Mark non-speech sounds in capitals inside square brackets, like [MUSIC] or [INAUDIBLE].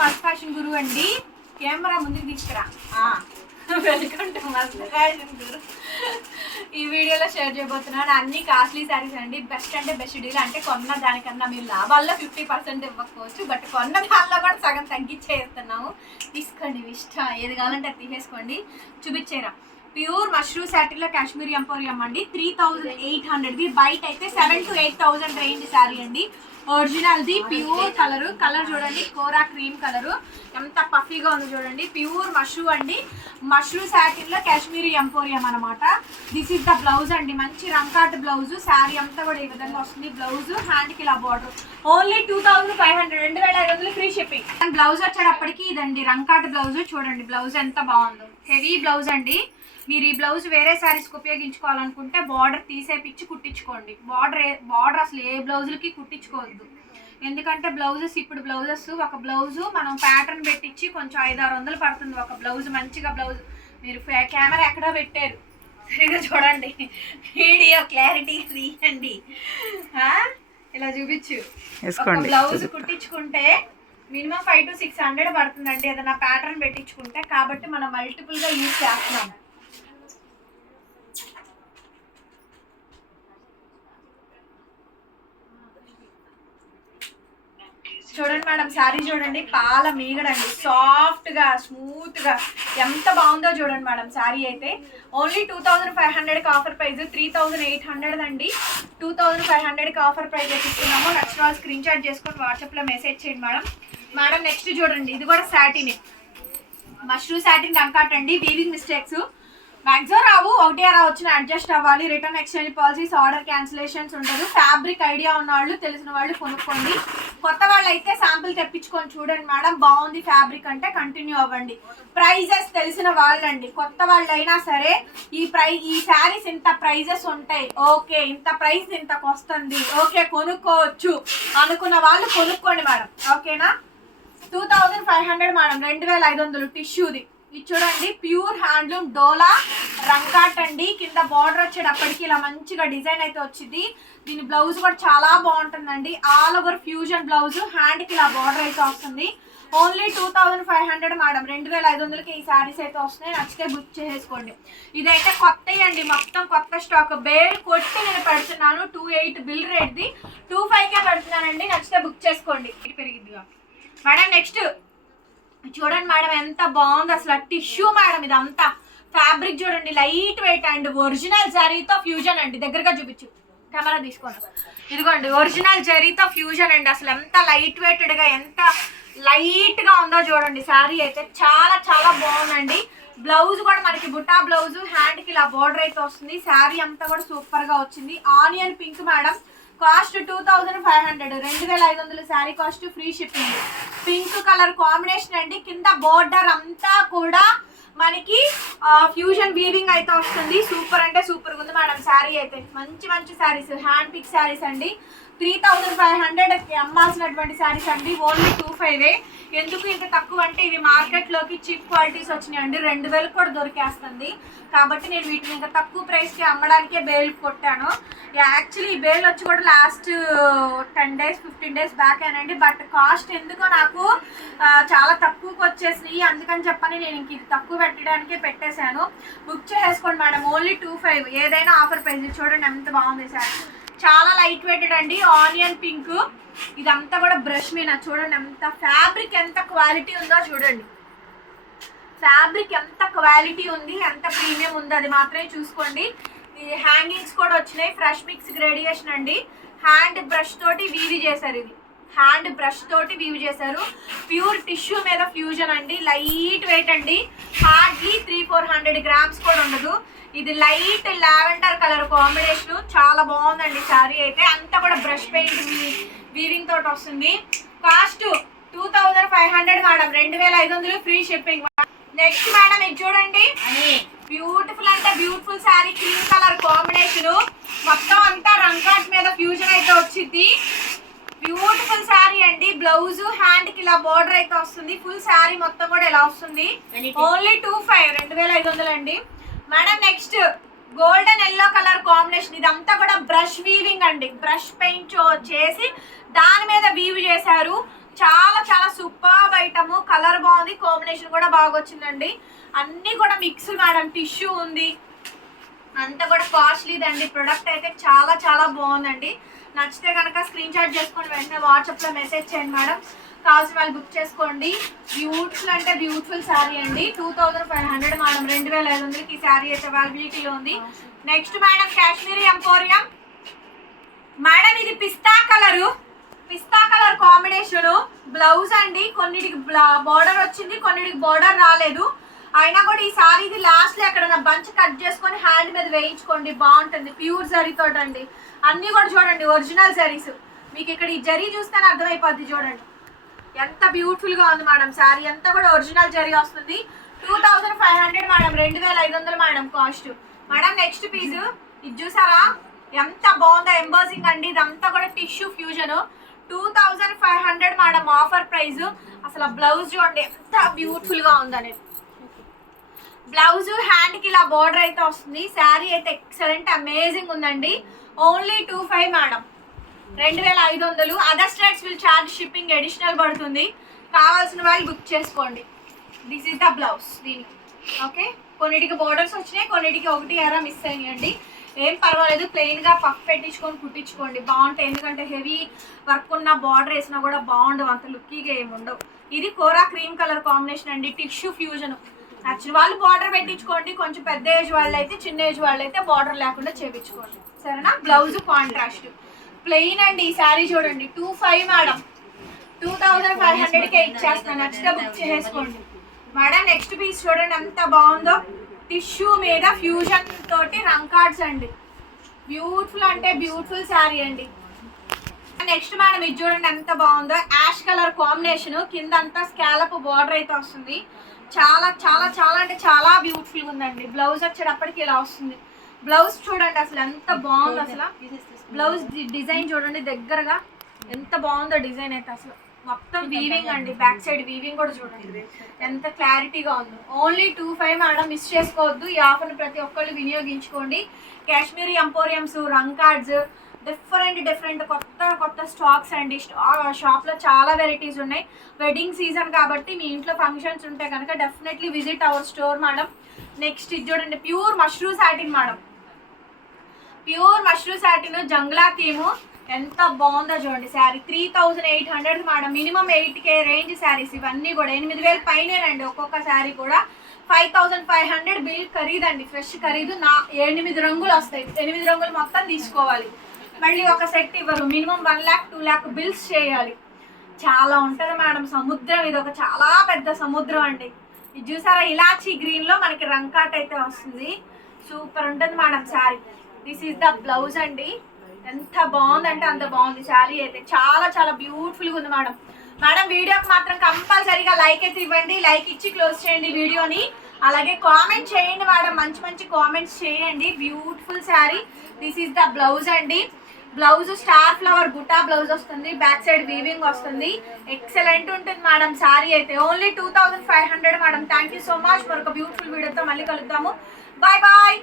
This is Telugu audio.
మస్త్ ఫ్యాషన్ గురు అండి. కెమెరా ముందుకు తీసుకురా. వెల్కమ్ టు మస్త్ [LAUGHS] ఫ్యాషన్ గురు. ఈ వీడియోలో షేర్ చేయబోతున్నాను. అన్ని కాస్ట్లీ శారీస్ అండి. బెస్ట్ అంటే బెస్ట్ డీల్. అంటే కొన్న దానికన్నా మీరు లాభాల్లో ఫిఫ్టీ పర్సెంట్ ఇవ్వకపోవచ్చు. బట్ కొన్న దానిలో కూడా సగం తగ్గించేస్తున్నాము. తీసుకోండి ఇష్టం. ఏది కావాలంటే అది తీసేసుకోండి. చూపించేరా. ప్యూర్ మష్రూమ్ శాటిలో కాశ్మీరీ ఎంపోరియం అండి. త్రీ థౌజండ్ ఎయిట్ హండ్రెడ్ది. బయట అయితే seven to eight thousand range saree అండి. ఒరిజినల్ది ప్యూర్ కలర్ కలర్ చూడండి కోరా క్రీమ్ కలర్ ఎంత పఫీగా ఉంది చూడండి ప్యూర్ మష్రూ అండి. మష్రూ శాటిన్లో కాశ్మీరీ ఎంపోరియం అనమాట దిస్ ఇస్ ద బ్లౌజ్ అండి మంచి రంకాట్ బ్లౌజ్ శారీ అంతా కూడా ఈ విధంగా వస్తుంది. బ్లౌజ్ హ్యాండ్కి ఇలా border only two thousand five hundred రెండు వేల ఐదు వందలు ఫ్రీ షిప్పింగ్ బ్లౌజ్ వచ్చేటప్పటికి ఇదండి రంకాట్ బ్లౌజ్ చూడండి బ్లౌజ్ ఎంత బాగుందో. హెవీ బ్లౌజ్ అండి. మీరు ఈ బ్లౌజ్ వేరే శారీస్కి ఉపయోగించుకోవాలనుకుంటే బార్డర్ తీసేపిచ్చి కుట్టించుకోండి. బార్డర్ బార్డర్ అసలు ఏ బ్లౌజులకి కుట్టించుకోవద్దు. ఎందుకంటే బ్లౌజెస్ ఇప్పుడు బ్లౌజెస్ ఒక బ్లౌజు మనం ప్యాటర్న్ పెట్టించి కొంచెం ఐదు ఆరు వందలు పడుతుంది. ఒక బ్లౌజ్ మంచిగా బ్లౌజ్. మీరు కెమెరా ఎక్కడో పెట్టారు. సరిగా చూడండి. వీడియో క్లారిటీ తీయండి. ఆ? ఇలా చూపించు. ఒక blouse కుట్టించుకుంటే minimum five to six hundred పడుతుందండి. ఏదైనా ప్యాటర్న్ పెట్టించుకుంటే. కాబట్టి మనం మల్టిపుల్గా యూజ్ చేస్తున్నాం. చూడండి మేడం శారీ చూడండి పాల మీగడండి సాఫ్ట్గా స్మూత్గా. ఎంత బాగుందో చూడండి మేడం శారీ అయితే. ఓన్లీ టూ థౌజండ్ ఫైవ్ హండ్రెడ్కి offer price three thousand eight hundred అండి. టూ థౌజండ్ ఫైవ్ హండ్రెడ్కి ఆఫర్ ప్రైస్ ఇస్తున్నాము. నచ్చిన వాళ్ళు స్క్రీన్ షాట్ చేసుకొని వాట్సాప్లో మెసేజ్ చేయండి మేడం. మేడం నెక్స్ట్ చూడండి ఇది కూడా సాటిన్ మష్రూమ్ సాటిన్ రంకాట్ అండి వీవింగ్ మిస్టేక్స్ మ్యాక్సిమం రావు ఒకటి రా వచ్చిన అడ్జస్ట్ అవ్వాలి. Return exchange policies order cancellations ఉండదు ఫ్యాబ్రిక్ ఐడియా ఉన్న వాళ్ళు తెలిసిన వాళ్ళు కొనుక్కోండి. కొత్త వాళ్ళు అయితే శాంపిల్ తెప్పించుకొని చూడండి మేడం. బాగుంది ఫ్యాబ్రిక్ అంటే కంటిన్యూ అవ్వండి. ప్రైజెస్ తెలిసిన వాళ్ళండి. కొత్త వాళ్ళైనా సరే ఈ ప్రై ఈ శారీస్ ఇంత ప్రైజెస్ ఉంటాయి. ఓకే ఇంత ప్రైస్ ఇంతకు వస్తుంది. ఓకే కొనుక్కోవచ్చు అనుకున్న వాళ్ళు కొనుక్కోండి మేడం. ఓకేనా? Two thousand five hundred madam. రెండు వేల ఐదు వందలు టిష్యూది. ఇది చూడండి ప్యూర్ హ్యాండ్లూమ్ డోలా రంకాట్ అండి కింద బార్డర్ వచ్చేటప్పటికి ఇలా మంచిగా డిజైన్ అయితే వచ్చింది. దీని బ్లౌజ్ కూడా చాలా బాగుంటుందండి. ఆల్ ఓవర్ ఫ్యూజన్ బ్లౌజ్ హ్యాండ్కి ఇలా బార్డర్ అయితే వస్తుంది. Only two thousand five hundred madam. రెండు వేల ఐదు వందలకి ఈ శారీస్ అయితే వస్తున్నాయి. నచ్చితే బుక్ చేసేసుకోండి. ఇదైతే కొత్త అండి మొత్తం కొత్త స్టాక్. బేల్ కొట్టి నేను పెడుతున్నాను. టూ ఎయిట్ బిల్ రేట్ది. టూ ఫైవ్కే పెడుతున్నానండి. నచ్చితే బుక్ చేసుకోండి. ఇది పెరిగిద్దిగా. మేడం నెక్స్ట్ చూడండి మేడం ఎంత బాగుంది అసలు టిష్యూ మేడం ఇదంతా. ఫ్యాబ్రిక్ చూడండి లైట్ వెయిట్ అండ్ ఒరిజినల్ జరీతో ఫ్యూజన్ అండి. దగ్గరగా చూపించు. కెమెరా తీసుకోండి. ఇదిగోండి ఒరిజినల్ జరీతో ఫ్యూజన్ అండి. అసలు ఎంత లైట్ వెయిటెడ్గా ఎంత లైట్గా ఉందో చూడండి. శారీ అయితే చాలా చాలా బాగుందండి. బ్లౌజ్ కూడా మనకి బుట్టా బ్లౌజ్ హ్యాండ్కి ఇలా బోర్డర్ అయితే వస్తుంది. శారీ అంతా కూడా సూపర్గా వచ్చింది. Onion pink madam. Cost two thousand five hundred రెండు వేల ఐదు వందల saree. Cost free shipping pink colour combination అండి. కింద బోర్డర్ అంతా కూడా మనకి ఫ్యూజన్ వీవింగ్ అయితే వస్తుంది. సూపర్ అంటే సూపర్ ఉంది మేడం శారీ అయితే. మంచి మంచి శారీస్ హ్యాండ్ పిక్ శారీస్ అండి. త్రీ థౌజండ్ ఫైవ్ హండ్రెడ్ అమ్మాల్సినటువంటి శారీస్ అండి. ఓన్లీ టూ ఫైవ్ ఎందుకు ఇంత తక్కువ అంటే ఇవి మార్కెట్లోకి చీప్ క్వాలిటీస్ వచ్చినాయి అండి రెండు వేలకు కూడా దొరికేస్తుంది. కాబట్టి నేను వీటిని ఇంకా తక్కువ ప్రైస్కి అమ్మడానికే బేల్ కొట్టాను. యాక్చువల్లీ ఈ బేల్ వచ్చి కూడా last ten days fifteen days back అనండి బట్ కాస్ట్ ఎందుకో నాకు uh, చాలా తక్కువకి వచ్చేసినాయి. అందుకని చెప్పని నేను ఇంక ఇది తక్కువ పెట్టడానికే పెట్టేశాను. బుక్ చేసుకోండి మేడం. ఓన్లీ టూ ఫైవ్ ఏదైనా ఆఫర్ ప్రైస్ చూడండి ఎంత బాగుంది సార్. చాలా లైట్ వెయిటెడ్ అండి ఆనియన్ పింక్ ఇదంతా కూడా బ్రష్ మీద చూడండి ఎంత ఫ్యాబ్రిక్ ఎంత క్వాలిటీ ఉందో చూడండి. ఫ్యాబ్రిక్ ఎంత క్వాలిటీ ఉంది ఎంత ప్రీమియం ఉంది అది మాత్రమే చూసుకోండి. ఈ హ్యాంగింగ్స్ కూడా వచ్చినాయి ఫ్రెష్ మిక్స్ గ్రేడియేషన్ అండి. హ్యాండ్ బ్రష్ తోటి వీవి చేశారు ఇది. హ్యాండ్ బ్రష్ తోటి వీవ్ చేశారు. ప్యూర్ టిష్యూ మీద ఫ్యూజన్ అండి లైట్ వెయిట్ అండి. Hardly three four hundred grams కూడా ఉండదు. ఇది లైట్ లావెండర్ కలర్ కాంబినేషన్. చాలా బాగుందండి శారీ అయితే. అంతా కూడా బ్రష్ పెయింట్ వీవింగ్ తోటి వస్తుంది. Cost two thousand five hundred madam రెండు వేల ఐదు వందలు ఫ్రీ షిప్పింగ్ నెక్స్ట్ మేడం ఇది చూడండి. బ్యూటిఫుల్ అంటే beautiful saree cream colour combination. మొత్తం అంతా రంకాట్ మీద ఫ్యూజన్ అయితే వచ్చింది. బ్యూటిఫుల్ శారీ అండి. బ్లౌజ్ హ్యాండ్కి ఇలా బోర్డర్ అయితే వస్తుంది. ఫుల్ శారీ మొత్తం కూడా ఇలా వస్తుంది. ఓన్లీ టూ ఫైవ్ రెండు వేల ఐదు వందలు అండి. Madam next golden yellow colour combination ఇదంతా కూడా బ్రష్ వీవింగ్ అండి. బ్రష్ పెయింట్ చేసి దాని మీద వీవ్ చేశారు. చాలా చాలా సూపర్ ఐటమ్ కలర్ బాగుంది. కాంబినేషన్ కూడా బాగా వచ్చిందండి. అన్ని కూడా మిక్స్ మేడం. టిష్యూ ఉంది. అంతా కూడా కాస్ట్లీదండి ప్రొడక్ట్ అయితే చాలా చాలా బాగుందండి. నచ్చితే కనుక స్క్రీన్ షాట్ చేసుకొని వెంటనే వాట్సాప్లో మెసేజ్ చేయండి మేడం. కావాల్సిన వాళ్ళు బుక్ చేసుకోండి. బ్యూటిఫుల్ అంటే బ్యూటిఫుల్ శారీ అండి. Two thousand five hundred madam రెండు వేల ఐదు వందలకి ఈ శారీ అయితే అవైలబిలిటీలో ఉంది. Next madam Kashmiri emporium madam ఇది పిస్తా కలరు. పిస్తా కలర్ కాంబినేషన్ బ్లౌజ్ అండి. కొన్నిటికి బార్డర్ వచ్చింది కొన్నిటికి బార్డర్ రాలేదు. అయినా కూడా ఈ సారీది లాస్ట్లో ఎక్కడ బంచ్ కట్ చేసుకొని హ్యాండ్ మీద వేయించుకోండి. బాగుంటుంది. ప్యూర్ జరీతో అండి అన్ని కూడా చూడండి ఒరిజినల్ జరీస్ మీకు ఇక్కడ ఈ జరీ చూస్తేనే అర్థమైపోద్ది చూడండి. ఎంత బ్యూటిఫుల్గా ఉంది మేడం శారీ అంతా కూడా ఒరిజినల్ జరీ వస్తుంది. Two thousand five hundred madam రెండు వేల ఐదు వందలు madam cost madam next piece ఇది చూసారా? ఎంత బాగుందో ఎంబోజింగ్ అండి. ఇదంతా కూడా tissue fusion two thousand five hundred madam offer price అసలు బ్లౌజ్ చూడండి ఎంత బ్యూటిఫుల్గా ఉందనేది బ్లౌజ్ హ్యాండ్కి ఇలా బార్డర్ అయితే వస్తుంది. శారీ అయితే ఎక్సలెంట్ అమేజింగ్ ఉందండి. ఓన్లీ టూ ఫైవ్ మేడం రెండు వేల ఐదు వందలు other states will charge shipping additional పడుతుంది. కావాల్సిన వాళ్ళు బుక్ చేసుకోండి. దిస్ ఇస్ ద బ్లౌజ్ దీనికి ఓకే కొన్నిటికి బోర్డర్స్ వచ్చినాయి కొన్నిటికి ఒకటి ఎరా మిస్ అయినాయండి. ఏం పర్వాలేదు ప్లెయిన్గా పఫ్ పెట్టించుకొని కుట్టించుకోండి. బాగుంటాయి ఎందుకంటే హెవీ వర్క్ ఉన్న బార్డర్ వేసినా కూడా బాగుండవు అంత లుక్కీగా ఏమి ఉండవు. ఇది కోరా క్రీమ్ కలర్ కాంబినేషన్ అండి టిష్యూ ఫ్యూజన్ యాక్చువల్ వాళ్ళు బార్డర్ పెట్టించుకోండి కొంచెం పెద్ద ఏజ్ వాళ్ళు అయితే చిన్న ఏజ్ వాళ్ళు అయితే బార్డర్ లేకుండా చేపించుకోండి. సరేనా? బ్లౌజ్ కాంట్రాస్ట్ ప్లెయిన్ అండి ఈ శారీ చూడండి. Two five madam. Two thousand five hundred కే ఇచ్చేస్తాను నచ్చితే బుక్ చేసుకోండి మేడం నెక్స్ట్ పీస్ చూడండి. ఎంత బాగుందో. టిష్యూ మీద ఫ్యూజన్ తోటి రంగ్ కార్డ్స్ అండి. బ్యూటిఫుల్ అంటే బ్యూటిఫుల్ శారీ అండి. నెక్స్ట్ మేడం ఇది చూడండి ఎంత బాగుందో. Ash colour combination. కింద అంతా స్కాలప్ బార్డర్ అయితే వస్తుంది. చాలా చాలా చాలా అంటే చాలా బ్యూటిఫుల్గా ఉందండి. బ్లౌజ్ వచ్చేటప్పటికి ఇలా వస్తుంది. బ్లౌజ్ చూడండి అసలు ఎంత బాగుంది అసలు. బ్లౌజ్ డిజైన్ చూడండి దగ్గరగా ఎంత బాగుందో డిజైన్ అయితే అసలు. మొత్తం వీవింగ్ అండి బ్యాక్ సైడ్ వీవింగ్ కూడా చూడండి. ఎంత క్లారిటీగా ఉందో. Only two five madam miss చేసుకోవద్దు. ఈ ఆఫర్ని ప్రతి ఒక్కళ్ళు వినియోగించుకోండి. కాశ్మీరీ ఎంపోరియంస్ రంగ్ కార్డ్స్ డిఫరెంట్ డిఫరెంట్ కొత్త కొత్త స్టాక్స్ అండి. షాప్లో చాలా వెరైటీస్ ఉన్నాయి. వెడ్డింగ్ సీజన్ కాబట్టి మీ ఇంట్లో ఫంక్షన్స్ ఉంటే కనుక definitely visit our store madam next ఇది చూడండి pure mushroom satin madam pure mashru satin జంగ్లా theme. ఎంత బాగుందో చూడండి saree. Three thousand eight hundred madam. Minimum eight K range sarees ఇవన్నీ కూడా. ఎనిమిది వేలు పైనేనండి ఒక్కొక్క శారీ కూడా. Five thousand five hundred bill ఖరీదండి. Fresh ఖరీదు. నా ఎనిమిది రంగులు వస్తాయి. ఎనిమిది రంగులు మొత్తం తీసుకోవాలి. మళ్ళీ ఒక సెట్ ఇవ్వరు. Minimum one lakh two lakh bills చేయాలి. చాలా ఉంటుంది మేడం సముద్రం. ఇది ఒక చాలా పెద్ద సముద్రం అండి. ఇది చూసారా? ఇలాచీ గ్రీన్లో మనకి రంకాట్ అయితే వస్తుంది. సూపర్ ఉంటుంది madam saree. This is the blouse అండి. ఎంత బాగుందంటే అంత బాగుంది. శారీ అయితే చాలా చాలా బ్యూటిఫుల్గా ఉంది మేడం. మేడం వీడియోకి మాత్రం కంపల్సరీగా లైక్ అయితే ఇవ్వండి. లైక్ ఇచ్చి క్లోజ్ చేయండి వీడియోని. అలాగే కామెంట్ చేయండి మేడం. మంచి మంచి కామెంట్స్ చేయండి. Beautiful saree. This is the blouse అండి. బ్లౌజ్ స్టార్ ఫ్లవర్ బుటా బ్లౌజ్ వస్తుంది. బ్యాక్ సైడ్ వీవింగ్ వస్తుంది. ఎక్సలెంట్ ఉంటుంది మేడం శారీ అయితే. Only two thousand five hundred madam. Thank you so much మరొక బ్యూటిఫుల్ వీడియోతో మళ్ళీ కలుద్దాము. Bye bye